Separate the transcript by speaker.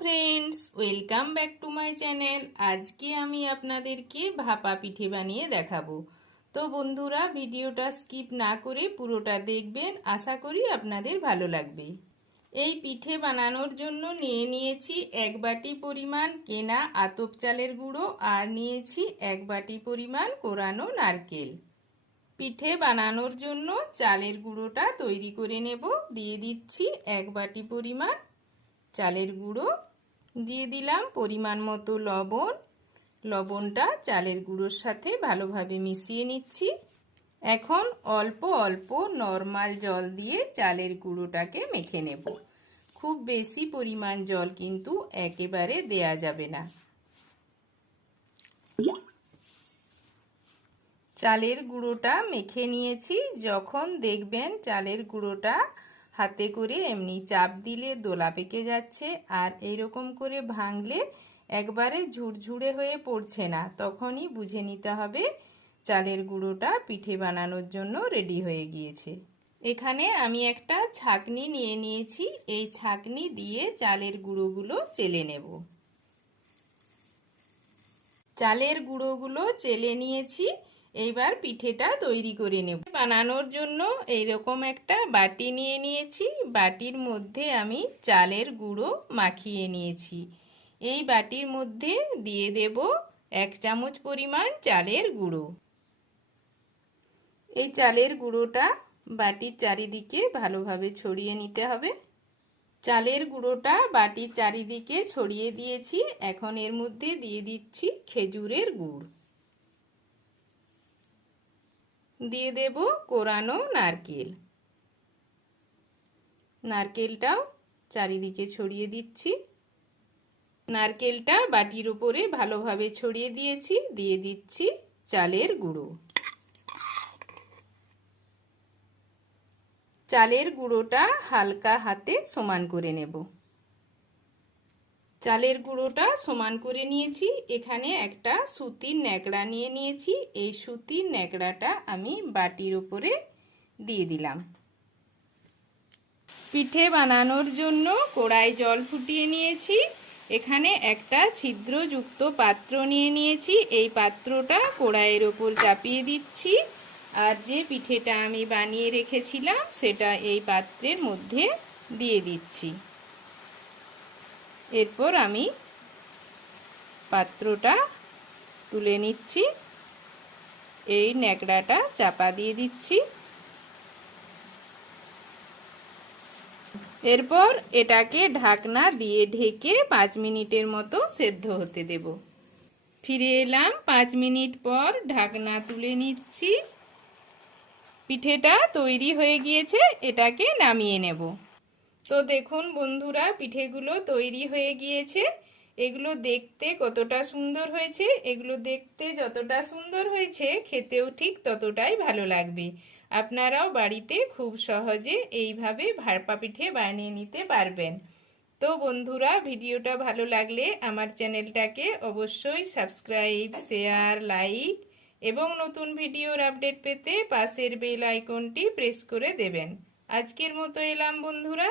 Speaker 1: Friends welcome back to my channel আজকে আমি আপনাদেরকে ভাপা পিঠে বানিয়ে দেখাবো। তো বন্ধুরা, ভিডিওটা স্কিপ না করে পুরোটা দেখবেন। আশা করি আপনাদের ভালো লাগবে। এই পিঠে বানানোর জন্য নিয়ে নিয়েছি এক বাটি পরিমাণ কেনা আতপ চালের গুঁড়ো আর নিয়েছি এক বাটি পরিমাণ কোরানো নারকেল। পিঠে বানানোর জন্য চালের গুঁড়োটা তৈরি করে নেব। দিয়ে দিচ্ছি এক বাটি পরিমাণ চালের গুঁড়ো দিয়ে দিলাম পরিমাণ মতো লবণ। লবণটা চালের গুঁড়োর সাথে ভালোভাবে মিশিয়ে নিচ্ছি। এখন অল্প অল্প নর্মাল জল দিয়ে চালের গুঁড়োটাকে মেখে নেব। খুব বেশি পরিমাণ জল কিন্তু একেবারে দেয়া যাবে না। চালের গুঁড়োটা মেখে নিয়েছি। যখন দেখবেন চালের গুঁড়োটা হাতে করে এমনি চাপ দিলে দোলা পেকে যাচ্ছে আর এইরকম করে ভাঙলে একবারে ঝুরঝুরে হয়ে পড়ছে না। তখনই বুঝে নিতে হবে চালের গুঁড়োটা পিঠে বানানোর জন্য রেডি হয়ে গিয়েছে। এখানে আমি একটা ছাকনি নিয়ে নিয়েছি। এই ছাকনি দিয়ে চালের গুঁড়োগুলো চেলে নেব। চালের গুঁড়োগুলো চেলে নিয়েছি। এইবার পিঠেটা তৈরি করে নেব। বানানোর জন্য এইরকম একটা বাটি নিয়ে নিয়েছি। বাটির মধ্যে আমি চালের গুঁড়ো মাখিয়ে নিয়েছি। এই বাটির মধ্যে দিয়ে দেব এক চামচ পরিমাণ চালের গুঁড়ো। এই চালের গুঁড়োটা বাটির চারিদিকে ভালোভাবে ছড়িয়ে নিতে হবে। চালের গুঁড়োটা বাটির চারিদিকে ছড়িয়ে দিয়েছি। এখন এর মধ্যে দিয়ে দিচ্ছি খেজুরের গুড়। দিয়ে দেব কোরানো নারকেল। নারকেলটাও চারিদিকে ছড়িয়ে দিচ্ছি। নারকেলটা বাটির উপরে ভালোভাবে ছড়িয়ে দিয়েছি, দিয়ে দিচ্ছি চালের গুঁড়ো। চালের গুঁড়োটা হালকা হাতে সমান করে নেব। চালের গুঁড়োটা সমান করে নিয়েছি। এখানে একটা সুতির ন্যাকড়া নিয়ে নিয়েছি। এই সুতির ন্যাকড়াটা আমি বাটির উপরে দিয়ে দিলাম। পিঠে বানানোর জন্য কড়াই জল ফুটিয়ে নিয়েছি। এখানে একটা ছিদ্রযুক্ত পাত্র নিয়ে নিয়েছি। এই পাত্রটা কড়াইয়ের ওপর চাপিয়ে দিচ্ছি। আর যে পিঠেটা আমি বানিয়ে রেখেছিলাম, সেটা এই পাত্রের মধ্যে দিয়ে দিচ্ছি। এরপর আমি পাত্রটা তুলে নিচ্ছি। এই ন্যাকড়াটা চাপা দিয়ে দিচ্ছি। এরপর এটাকে ঢাকনা দিয়ে ঢেকে পাঁচ মিনিটের মতো সেদ্ধ হতে দেব। ফিরে এলাম, পাঁচ মিনিট পর ঢাকনা তুলে নিচ্ছি। পিঠেটা তৈরি হয়ে গিয়েছে, এটাকে নামিয়ে নেব। তো দেখুন বন্ধুরা, পিঠেগুলো তৈরি হয়ে গিয়েছে। এগুলো দেখতে কতটা সুন্দর হয়েছে, এগুলো দেখতে যতটা সুন্দর হয়েছে, খেতেও ঠিক ততটাই ভালো লাগবে। আপনারাও বাড়িতে খুব সহজে এইভাবে ভারপা পিঠে বানিয়ে নিতে পারবেন। তো বন্ধুরা, ভিডিওটা ভালো লাগলে আমার চ্যানেলটাকে অবশ্যই সাবস্ক্রাইব, শেয়ার, লাইক এবং নতুন ভিডিওর আপডেট পেতে পাশের বেল আইকনটি প্রেস করে দেবেন। আজকের মতো এলাম বন্ধুরা।